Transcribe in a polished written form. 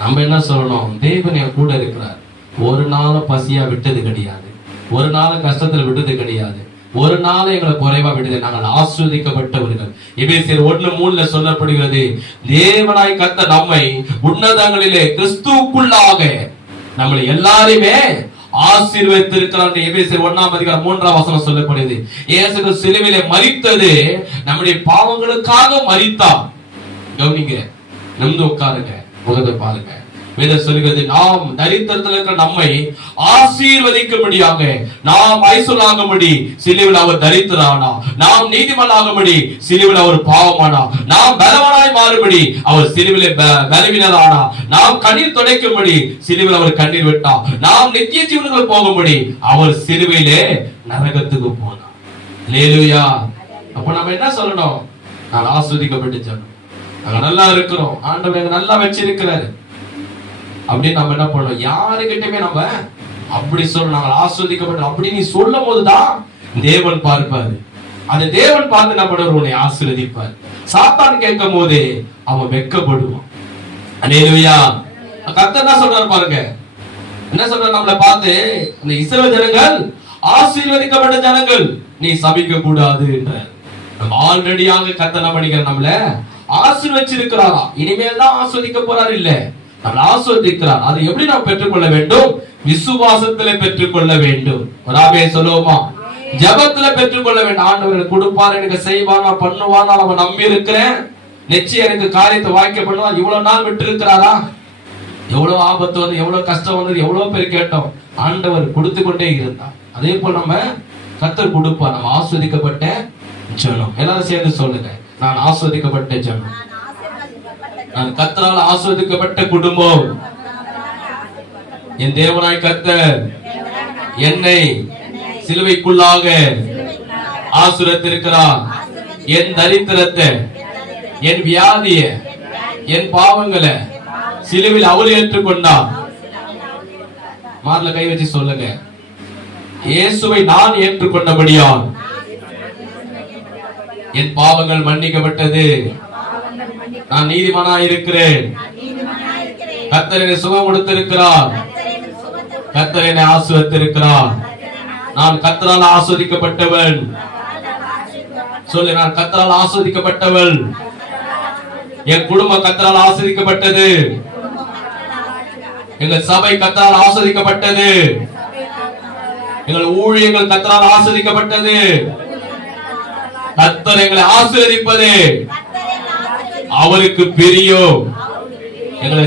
நம்ம என்ன சொல்லணும்? தேவன் என் கூட இருக்கிறார். ஒரு நாளும் பசியா விட்டது கிடையாது, ஒரு நாளும் கஷ்டத்துல விட்டது கிடையாது, ஒரு நாள் எங்களை குறைவா விடுது. நாங்கள் ஆஸ்வதிக்கப்பட்டவர்கள். எபேசியர் 1:3 சொல்லப்படுகிறது, தேவனாய் கர்த்தர் நம்மை உன்னதங்களிலே கிறிஸ்துவுக்குள்ளாக நம்மளை எல்லாரையுமே ஆசீர்வதித்திருக்கிறார். எபேசியர் 1:3 சொல்லப்படுது. இயேசு சிலுவையிலே மரித்தது நம்முடைய பாவங்களுக்காக மரித்தார். கவனிங்க, நிமிர்ந்து உட்காருங்க, முகத்தை பாருங்க. வேதம் சொல்லுகிறது, நாம் தரித்திரத்தில் இருக்கிற நம்மை ஆசீர்வதிக்கும்படியாக, நாம் ஐசுவலாகும்படி சிலுவையில் அவர் தரித்திரானா, நாம் நீதிமானாகும்படி சிலுவையில் அவர் பாவமானா, நாம் பலவானாய் மாறும்படி அவர் சிலுவையிலே பலவீனரானா, நாம் கண்ணீர் துடைக்கும்படி சிலுவையில் அவர் கண்ணீர் விட்டார், நாம் நித்திய ஜீவனுக்கு போகும்படி அவர் சிலுவையிலே நரகத்துக்கு போனார். அல்லேலூயா. அப்ப நம்ம என்ன சொல்லணும்? நான் ஆஸ்வதிக்கப்பட்டு சொன்னோம், நாங்க நல்லா இருக்கிறோம், ஆண்டவர் நல்லா வச்சிருக்கிறாரு அப்படின்னு நம்ம என்ன பண்ணோம்? யாருக்கிட்டயுமே நம்ம அப்படி சொல்ல, நாங்கள் ஆஸ்வதிக்கப்பட்டோம் அப்படி நீ சொல்லும் போதுதான் தேவன் பார்ப்பாரு. அந்த தேவன் பார்த்து என்ன பண்ணுவார்? உன்னை ஆசீர்வதிப்பார். சாத்தான் கேட்கும் போது அவன் வெட்கப்படுவான். அல்லேலூயா. கர்த்தர் என்ன சொல்றாரு பாருங்க, என்ன சொல்றாரு நம்மளை பார்த்து? அந்த இஸ்ரவேல் ஜனங்கள் ஆசீர்வதிக்கப்பட்ட ஜனங்கள், நீ சபிக்க கூடாது என்றார். நம்ம ஆல்ரெடியாக கர்த்தர் என்ன பண்ணிக்கிற நம்மள ஆசீர்வதிச்சிருக்கிறாரா, இனிமேல் தான் ஆஸ்வதிக்க போறாரு இல்ல, நம்மளை ஆஸ்வதிக்கிறார். அதை எப்படி நாம் பெற்றுக்கொள்ள வேண்டும்? விசுவாசத்திலே பெற்றுக்கொள்ள வேண்டும். ஒராமே சொல்லுவோமா? ஜபத்துல பெற்றுக்கொள்ள வேண்டும். ஆண்டவர் கொடுப்பார், எனக்கு செய்வார், நான் பண்ணுவார், நான் அவன் நம்பி இருக்கிறேன், நிச்சயம் எனக்கு காரியத்தை வாய்க்க பண்ணுவார். இவ்வளவு நாள் விட்டு இருக்கிறாரா? எவ்வளவு ஆபத்து வந்து, எவ்வளவு கஷ்டம் வந்தது, எவ்வளவு பேர் கேட்டோம், ஆண்டவர் கொடுத்து கொண்டே இருந்தார். அதே போல் நம்ம கர்த்தர் கொடுப்பார். நம்ம ஆஸ்வதிக்கப்பட்ட ஜனம். எல்லாரும் சேர்ந்து சொல்லுங்க, நான் ஆஸ்வதிக்கப்பட்ட ஜனம், நான் கர்த்தரால் ஆஸ்வதிக்கப்பட்ட குடும்பம். என் தேவனாய் கர்த்தர் என்னை சிலுவைக்குள்ளாக ஆசீர்வதித்திருக்கிறார். என் தரித்திரத்தை, என் வியாதிய, என் பாவங்களை சிலுவையில் அவர் ஏற்றுக்கொண்டார். மார்ல கை வச்சு சொல்லுங்க, இயேசுவை நான் ஏற்றுக்கொண்டபடியால் என் பாவங்கள் மன்னிக்கப்பட்டது, நான் நீதிமானா இருக்கிறேன், கர்த்தர் என்னை சுகம் கொடுத்திருக்கிறார், கர்த்தர் என்னை ஆசீர்வதித்திருக்கிறார், நான் கர்த்தரால் ஆசீர்வதிக்கப்பட்டவன். சொல்லு, நான் கர்த்தரால் ஆசீர்வதிக்கப்பட்டவள், என் குடும்பம் கர்த்தரால் ஆசீர்வதிக்கப்பட்டது, எங்கள் சபை கர்த்தரால் ஆசீர்வதிக்கப்பட்டது, எங்கள் ஊழியங்கள் கர்த்தரால் ஆசீர்வதிக்கப்பட்டது. கர்த்தர் எங்களை ஆசீர்வதிப்பது அவருக்கு பிரியம். எங்களை